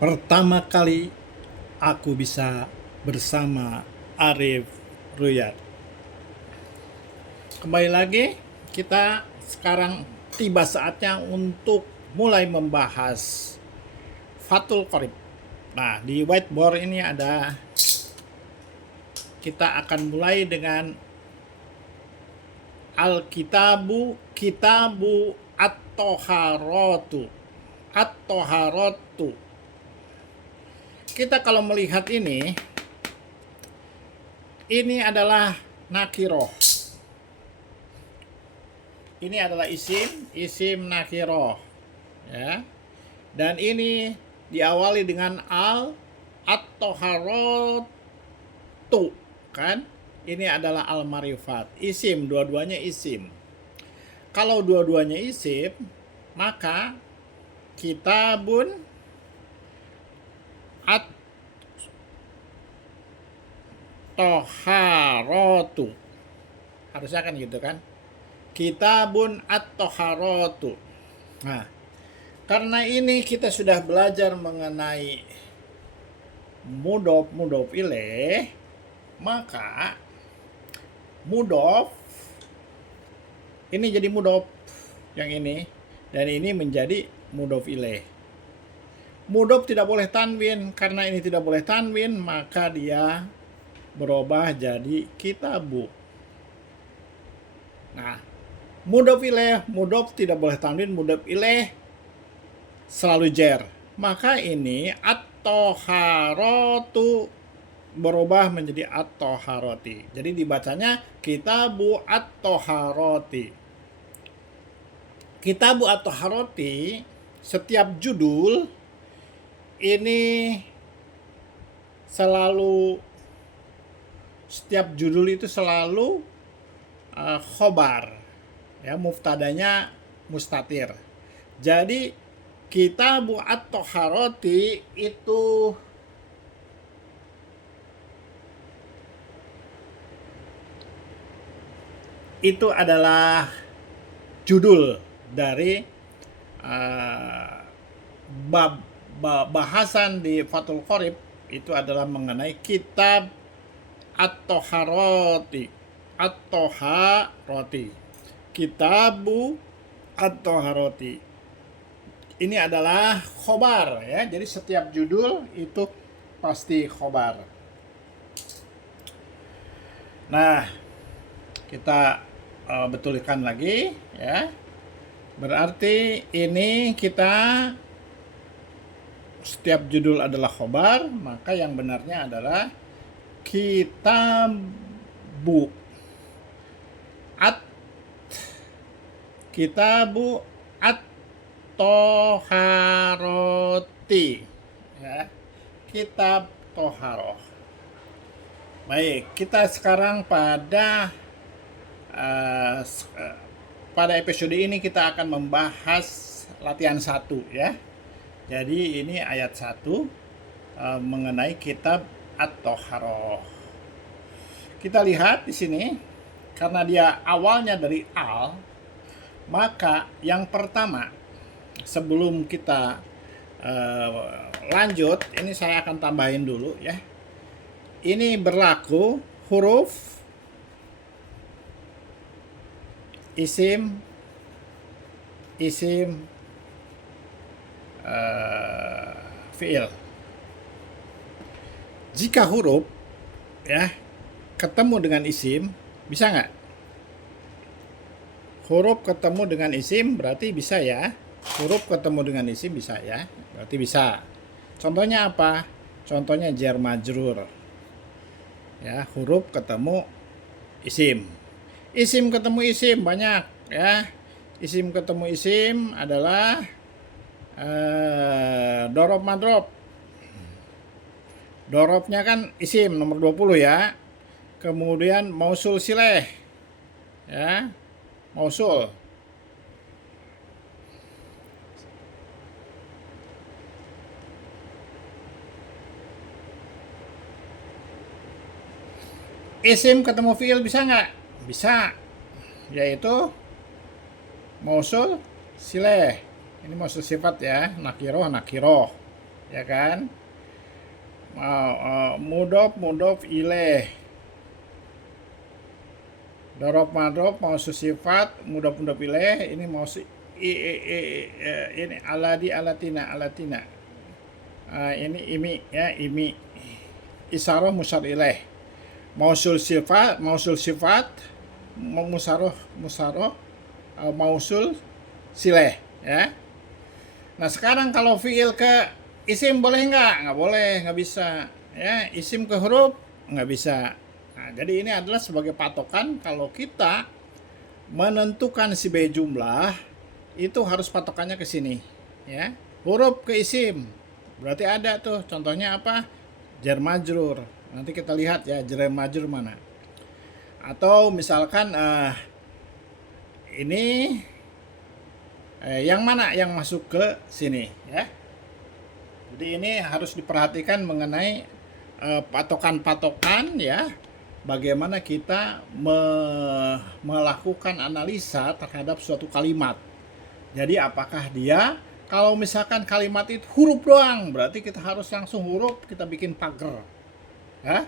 Pertama kali aku bisa bersama Arif Ruyat. Kembali lagi, kita sekarang tiba saatnya untuk mulai membahas Fathul Qorib. Nah, di whiteboard ini kita akan mulai dengan Kitabu At-Toharatu. At-Toharatu. Kita kalau melihat ini adalah nakiroh. Ini adalah isim nakiroh, ya. Dan ini diawali dengan at-toharatu, kan? Ini adalah al-marifat, isim, dua-duanya isim. Kalau dua-duanya isim, maka kitabun at-toharatu. Harusnya kan gitu kan? Kitabun at-toharatu. Nah, karena ini kita sudah belajar mengenai mudhof ilaih, maka mudhof ini jadi mudhof yang ini, dan ini menjadi mudhof ilaih. Mudhof tidak boleh tanwin, karena ini tidak boleh tanwin, maka dia berubah jadi kitabu. Nah, mudhof ilaih, mudhof tidak boleh tanwin, mudhof ilaih selalu jer. Maka ini at-toharatu berubah menjadi at-toharoti. Jadi dibacanya kitabu at-toharoti. Kitabu at-toharoti, setiap judul ini setiap judul itu selalu khobar, ya, muftadanya mustatir. Jadi Kitabu at-toharoti itu adalah judul dari bahasan di Fathul Qorib. Itu adalah mengenai kitab at-toharoti. Kitabu at-toharoti. Ini adalah khobar, ya. Jadi setiap judul itu pasti khobar. Nah, kita betulkan lagi, ya. Berarti ini kita setiap judul adalah khobar, maka yang benarnya adalah kitabu at-toharoti, ya, kitab toharoh. Baik, kita sekarang pada episode ini kita akan membahas latihan 1, ya. Jadi ini ayat 1 mengenai kitab at-toharoh. Kita lihat di sini, karena dia awalnya dari al, maka yang pertama sebelum kita lanjut, ini saya akan tambahin dulu, ya. Ini berlaku huruf isim fiil. Jika huruf, ya, ketemu dengan isim, bisa nggak? Huruf ketemu dengan isim berarti bisa, ya. Huruf ketemu dengan isim bisa, ya. Berarti bisa. Contohnya apa? Contohnya jar majrur. Ya, huruf ketemu isim. Isim ketemu isim banyak, ya. Isim ketemu isim adalah dorob madrob. Dorobnya kan isim nomor 20, ya. Kemudian mausul sileh, ya. Mausul. Isim ketemu fiil bisa nggak? Bisa, yaitu mausul sileh. Ini mausul sifat, ya, nakiroh. ya kan? Mudof ilaih, dorob madrob mau sifat, mudof ilaih, ini mau ini alatina. Ini imi ya, imi isaroh musar ilaih, mausul sifat musaroh mausul sileh ya. Nah sekarang kalau fiil ke isim boleh nggak boleh, nggak bisa ya. Isim ke huruf nggak bisa. Nah, jadi ini adalah sebagai patokan kalau kita menentukan si B jumlah itu harus patokannya ke sini ya. Huruf ke isim berarti ada tuh contohnya apa, jar majrur. Nanti kita lihat ya jar majrur mana. Atau misalkan ini yang mana yang masuk ke sini ya. Jadi ini harus diperhatikan mengenai patokan-patokan ya, bagaimana kita melakukan analisa terhadap suatu kalimat. Jadi apakah dia, kalau misalkan kalimat itu huruf doang, berarti kita harus langsung huruf kita bikin pagar ya.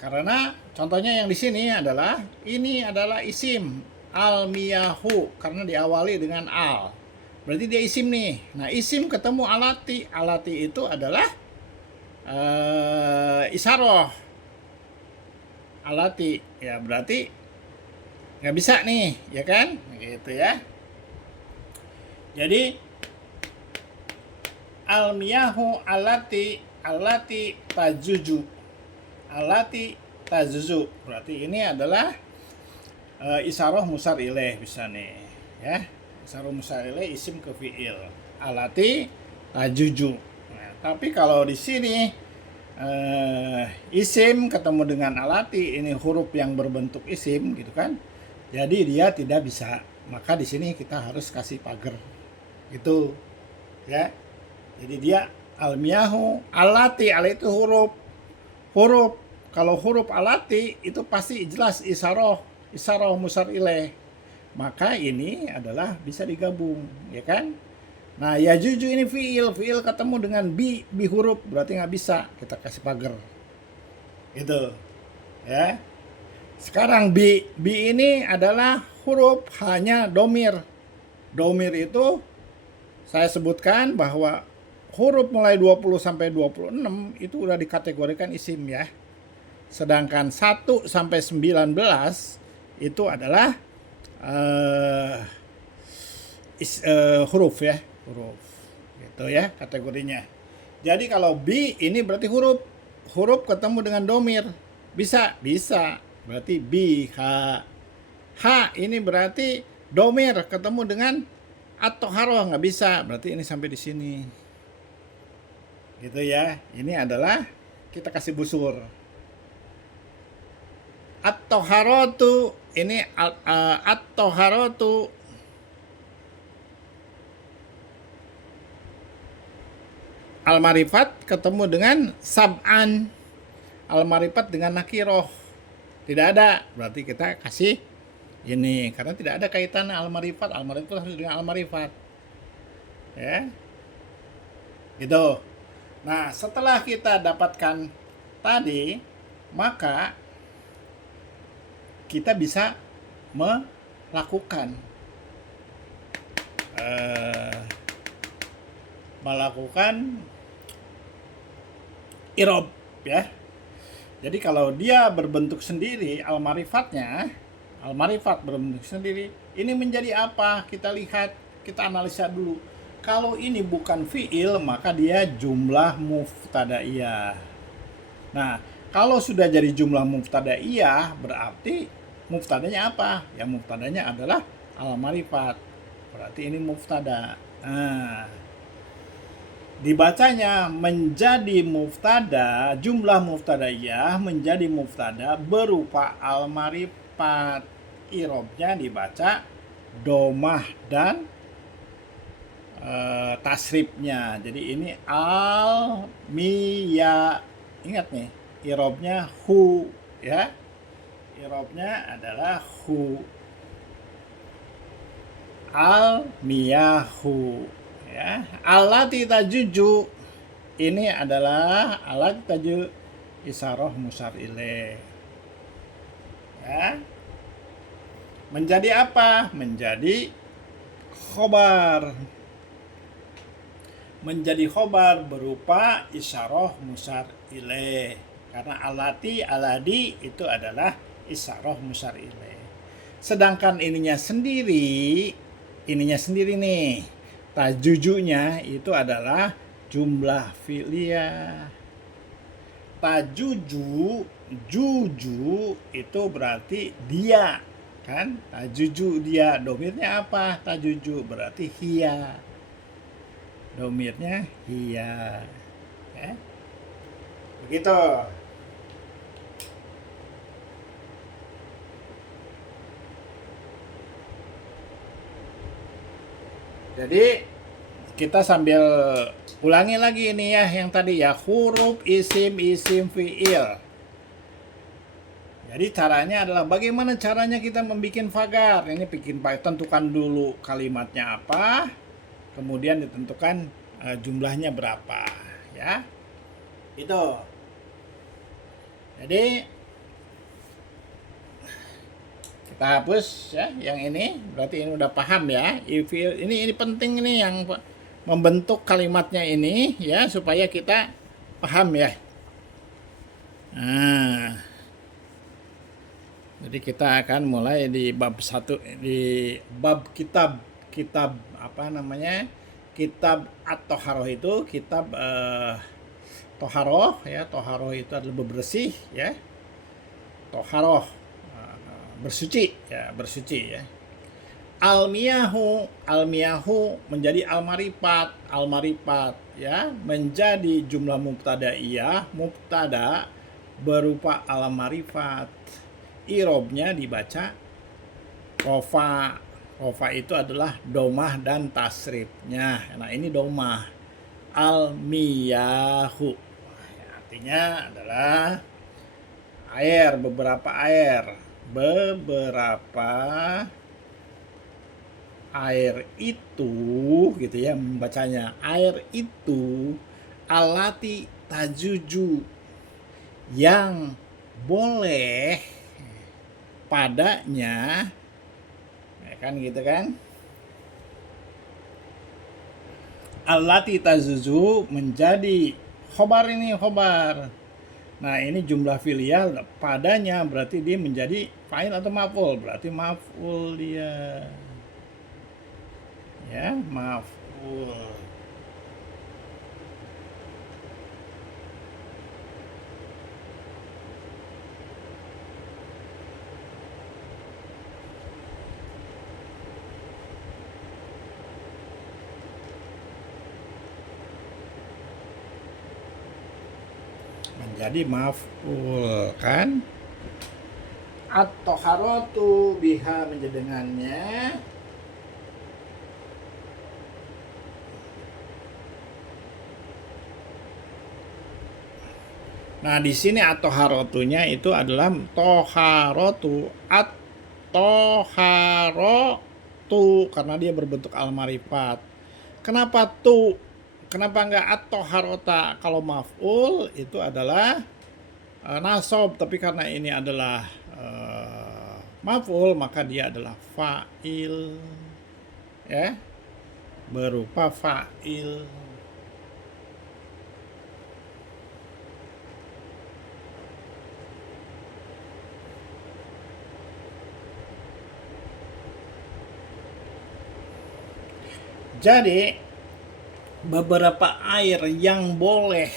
Karena contohnya yang di sini adalah ini adalah isim al-miyahu karena diawali dengan al. Berarti dia isim nih. Nah, isim ketemu alati. Alati itu adalah isaroh. Alati. Ya, berarti nggak bisa nih, ya kan? Gitu ya. Jadi al-miyahu alati tajuju. Alati tazuzu. Berarti ini adalah isaroh musar ilaih bisa nih ya. Isaroh musar ilaih isim ke fiil. Alati tajuju. Nah, tapi kalau di sini isim ketemu dengan alati, ini huruf yang berbentuk isim gitu kan. Jadi dia tidak bisa. Maka di sini kita harus kasih pagar. Gitu. Ya. Jadi dia al-miyahu alati, itu huruf. Kalau huruf alati itu pasti jelas isaroh musar ilaih. Maka ini adalah bisa digabung, ya kan? Nah, ya juju ini fiil ketemu dengan bi huruf berarti nggak bisa, kita kasih pagar. Itu, ya. Sekarang bi ini adalah huruf hanya domir. Domir itu saya sebutkan bahwa huruf mulai 20 sampai 26 itu udah dikategorikan isim ya. Sedangkan 1 sampai 19 itu adalah huruf ya, huruf. Gitu ya kategorinya. Jadi kalau bi ini berarti huruf ketemu dengan domir. Bisa. Berarti bi, ha ini berarti domir ketemu dengan atau haroh, nggak bisa. Berarti ini sampai di sini. Gitu ya. Ini adalah kita kasih busur. At-toharotu ini at-toharotu al-marifat ketemu dengan sab'an, al-marifat dengan nakiroh tidak ada, berarti kita kasih ini karena tidak ada kaitan al-marifat harus dengan al-marifat ya gitu. Nah setelah kita dapatkan tadi, maka kita bisa melakukan irob ya. Jadi kalau dia berbentuk sendiri, al-marifat berbentuk sendiri, ini menjadi apa? Kita lihat, kita analisa dulu. Kalau ini bukan fiil, maka dia jumlah muftadaiyah. Nah, kalau sudah jadi jumlah muftadaiyah, berarti muftadanya apa? Ya muftadanya adalah al-marifat. Berarti ini muftada. Nah, dibacanya menjadi muftada, jumlah muftadaiyah menjadi muftada berupa al-marifat. Irobnya dibaca domah dan tasrifnya. Jadi ini al-miya. Ingat nih, irobnya hu ya. Irobnya adalah hu. Al-miyahu ya. Allati tajuju ini adalah alat taju isaroh musar ilaih. Ya. Menjadi apa? Menjadi khobar. Menjadi khobar berupa isyarah musar ilaih. Karena aladi itu adalah isyarah musar ilaih. Sedangkan ininya sendiri nih, tajujunya itu adalah jumlah fi'liyah. Tajuju, juju itu berarti dia, kan? Tajuju dia, domirnya apa? Tajuju berarti hiya. Domirnya hiya. Ya. Begitu. Jadi kita sambil ulangi lagi ini ya yang tadi ya, huruf isim fiil. Jadi caranya adalah bagaimana caranya kita membuat fagar. Ini bikin tentukan dulu kalimatnya apa, kemudian ditentukan jumlahnya berapa ya. Itu. Jadi kita hapus ya yang ini, berarti ini udah paham ya. Ini penting ini yang membentuk kalimatnya ini ya, supaya kita paham ya. Nah, jadi kita akan mulai di bab 1, di bab kitab apa namanya, kitab at-Toharoh. Itu kitab Toharoh ya. Toharoh itu adalah bebersih ya. Toharoh bersuci ya. Almiyahu menjadi almarifat ya, menjadi jumlah mubtadaiyah, mubtada berupa almarifat. Irobnya dibaca rofa itu adalah domah dan tasrifnya. Nah ini domah, almiyahu artinya adalah air, beberapa air itu gitu ya membacanya. Air itu alati tajuju yang boleh padanya ya kan gitu kan. Alati tajuju menjadi khobar, ini khobar. Nah ini jumlah fi'liyah padanya, berarti dia menjadi fa'il atau maf'ul, berarti maf'ul dia. Ya, maf'ul. Menjadi maf'ul kan. At-Toharatu biha menjadi dengannya. Nah di sini at-Toharatunya itu adalah toharatu, at-toharatu karena dia berbentuk al-marifat. Kenapa tu? Kenapa enggak at-toharota? Kalau maf'ul itu adalah nasab, tapi karena ini adalah maf'ul maka dia adalah fa'il ya, berupa fa'il. Jadi beberapa air yang boleh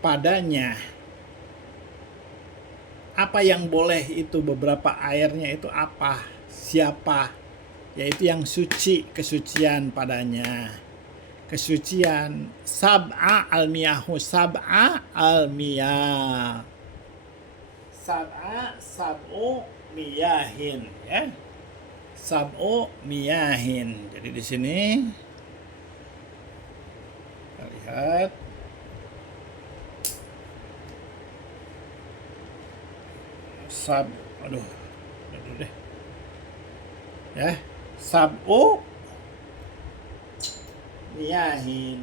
padanya. Apa yang boleh itu, beberapa airnya itu apa? Siapa? Yaitu yang suci, kesucian padanya. Kesucian. Sab'a almiyahu, sab'a almiyah. Sab'u miyahin ya. Sab'u miyahin. Jadi di sini kita lihat aduh deh ya, sab'u miyahin.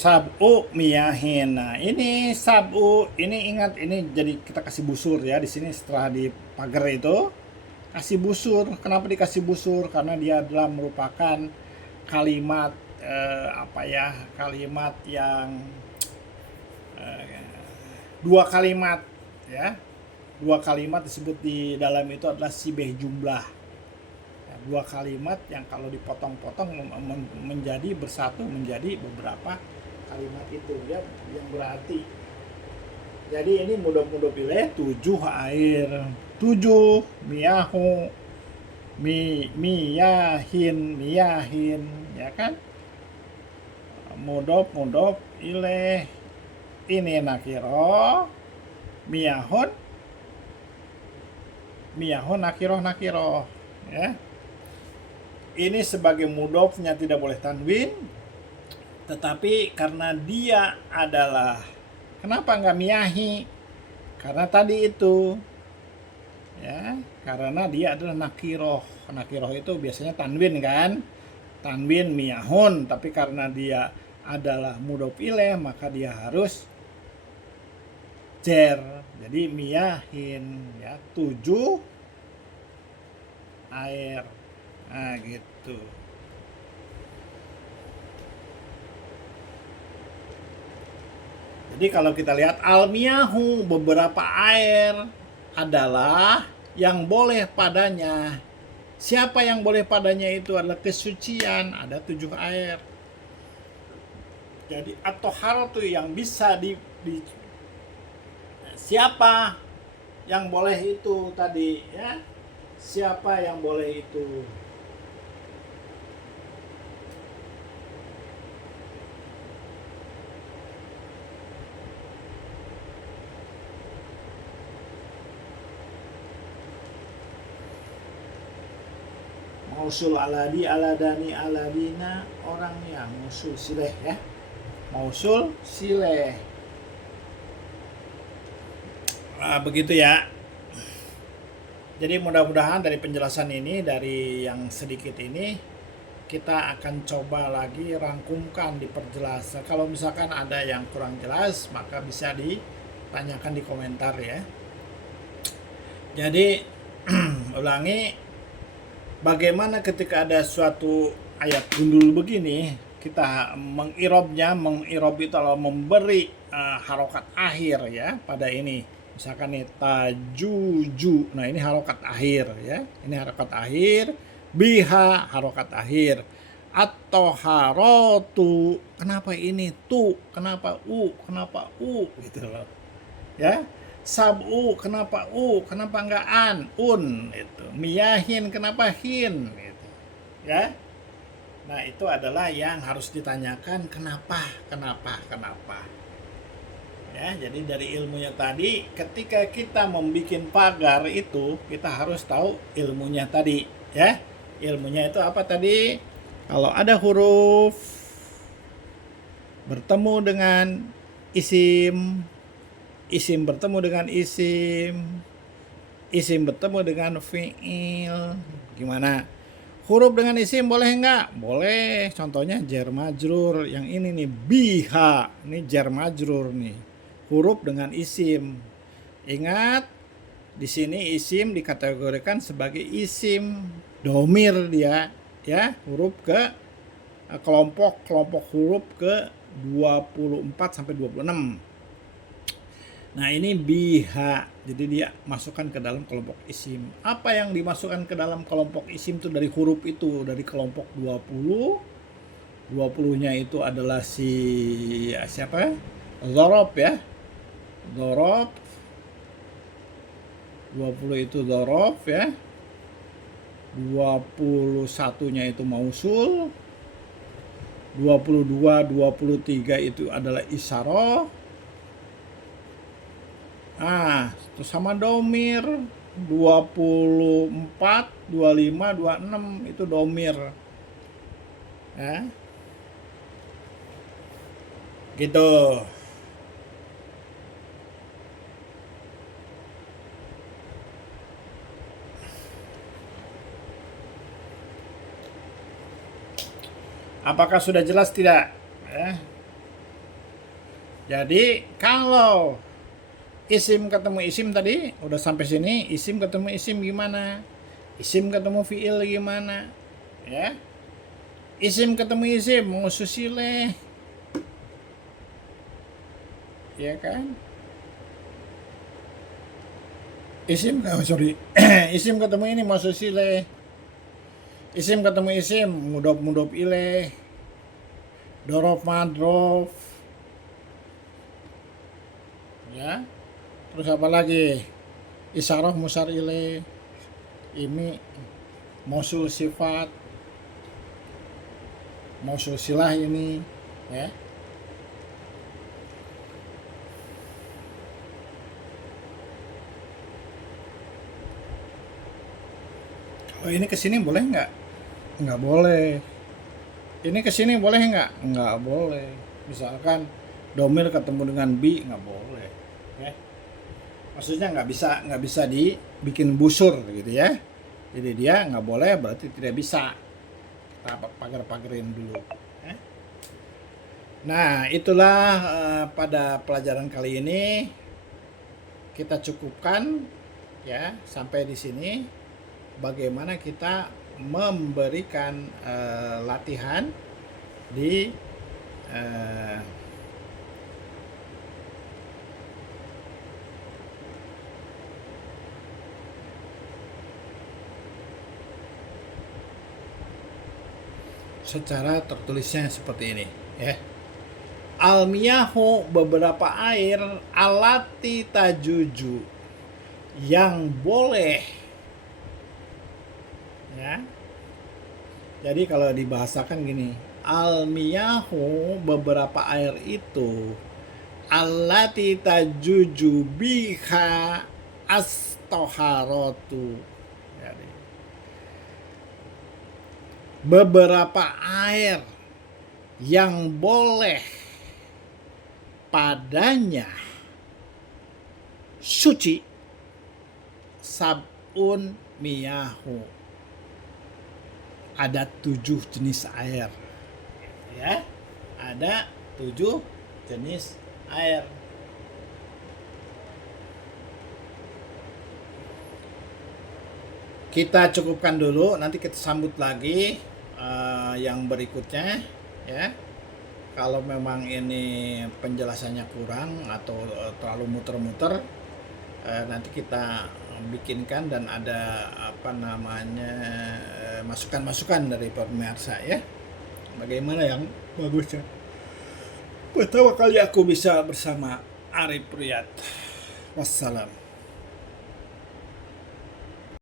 Sab'u miyahin. Nah, ini sab'u, ini ingat ini jadi kita kasih busur ya di sini setelah di pagar itu kasih busur. Kenapa dikasih busur? Karena dia adalah merupakan kalimat apa ya? Kalimat yang dua kalimat ya. Dua kalimat disebut di dalam itu adalah sibeh jumlah. Ya, dua kalimat yang kalau dipotong-potong menjadi bersatu menjadi beberapa kalimat itu ya yang berarti. Jadi ini mudah-mudah pilih 7 air, 7 miyahu, miyahin ya kan, mudhof ilaih ini nakiro, miyahun nakiro ya. Ini sebagai mudhofnya tidak boleh tanwin, tetapi karena dia adalah, kenapa nggak miyahi? Karena tadi itu ya, karena dia adalah nakiroh. Nakiroh itu biasanya tanwin kan, tanwin miyahun, tapi karena dia adalah mudhof ilaih maka dia harus jer. Jadi miyahin ya, 7 air. Nah gitu. Jadi kalau kita lihat al-miyahu, beberapa air adalah yang boleh padanya. Siapa yang boleh padanya itu adalah kesucian, ada 7 air. Jadi atau hal tuh yang bisa di siapa yang boleh itu tadi ya? Siapa yang boleh itu? Mausul aladi, aladani, aladina, orangnya mausul sileh ya. Mausul sileh. Begitu ya. Jadi mudah-mudahan dari penjelasan ini, dari yang sedikit ini, kita akan coba lagi rangkumkan, diperjelas. Kalau misalkan ada yang kurang jelas, maka bisa ditanyakan di komentar ya. Jadi ulangi, bagaimana ketika ada suatu ayat gundul begini, kita mengirobnya. Mengirob itu adalah memberi harokat akhir ya pada ini. Misalkan nih tajuju, nah ini harokat akhir ya, ini harokat akhir. Biha harokat akhir. Atau harotu, kenapa ini tu, kenapa u gitu loh ya. Sab'u, kenapa kenapa enggak un itu. Miyahin, kenapa hin gitu ya. Nah itu adalah yang harus ditanyakan, kenapa ya. Jadi dari ilmunya tadi, ketika kita membuat pagar itu, kita harus tahu ilmunya tadi ya. Ilmunya itu apa tadi? Kalau ada huruf bertemu dengan isim, isim bertemu dengan isim bertemu dengan fi'il, gimana? Huruf dengan isim boleh enggak? Boleh. Contohnya jar majrur, yang ini nih biha, ini jar majrur nih. Huruf dengan isim. Ingat, di sini isim dikategorikan sebagai isim domir dia ya, huruf ke kelompok huruf ke 24 sampai 26. Nah ini biha, jadi dia masukkan ke dalam kelompok isim. Apa yang dimasukkan ke dalam kelompok isim itu dari huruf itu, dari kelompok 20. 20-nya itu adalah siapa? Dzarab ya. Dzarab. 20 itu dzarab ya. 21-nya itu mausul. 22, 23 itu adalah isyarah. Itu sama domir. 24, 25, 26 itu domir ya. Gitu. Apakah sudah jelas tidak? Jadi kalau isim ketemu isim tadi udah sampai sini, isim ketemu isim gimana? Isim ketemu fiil gimana? Ya. Isim ketemu isim mususileh. Ya kan? Isim sorry. Isim ketemu ini mususileh. Isim ketemu isim mudhof ileh. Dorof madrof. Ya. Terus apa lagi? Isyarah musar ileh. Ini mausul sifat, mausul silah ini, ya. Kalau ini kesini boleh nggak? Nggak boleh. Ini kesini boleh nggak? Nggak boleh. Misalkan domir ketemu dengan bi, nggak boleh. Ya. Maksudnya nggak bisa dibikin busur gitu ya. Jadi dia nggak boleh berarti tidak bisa. Kita pagar-pagarin dulu. Ya. Nah itulah pada pelajaran kali ini kita cukupkan ya sampai di sini. Bagaimana kita memberikan latihan di secara tertulisnya seperti ini ya. Almiyahu beberapa air alati tajuju yang boleh ya. Jadi kalau dibahasakan gini, almiyahu beberapa air itu allati tajuju biha astoharotu. Jadi, beberapa air yang boleh padanya suci sabun miyahu, ada 7 jenis air ya, ada 7 jenis air. Kita cukupkan dulu, nanti kita sambut lagi yang berikutnya ya. Kalau memang ini penjelasannya kurang atau terlalu muter-muter, nanti kita bikinkan dan ada masukan-masukan dari pemirsa ya. Bagaimana yang bagusnya. Pertama kali aku bisa bersama Arif Riyad. Wassalam.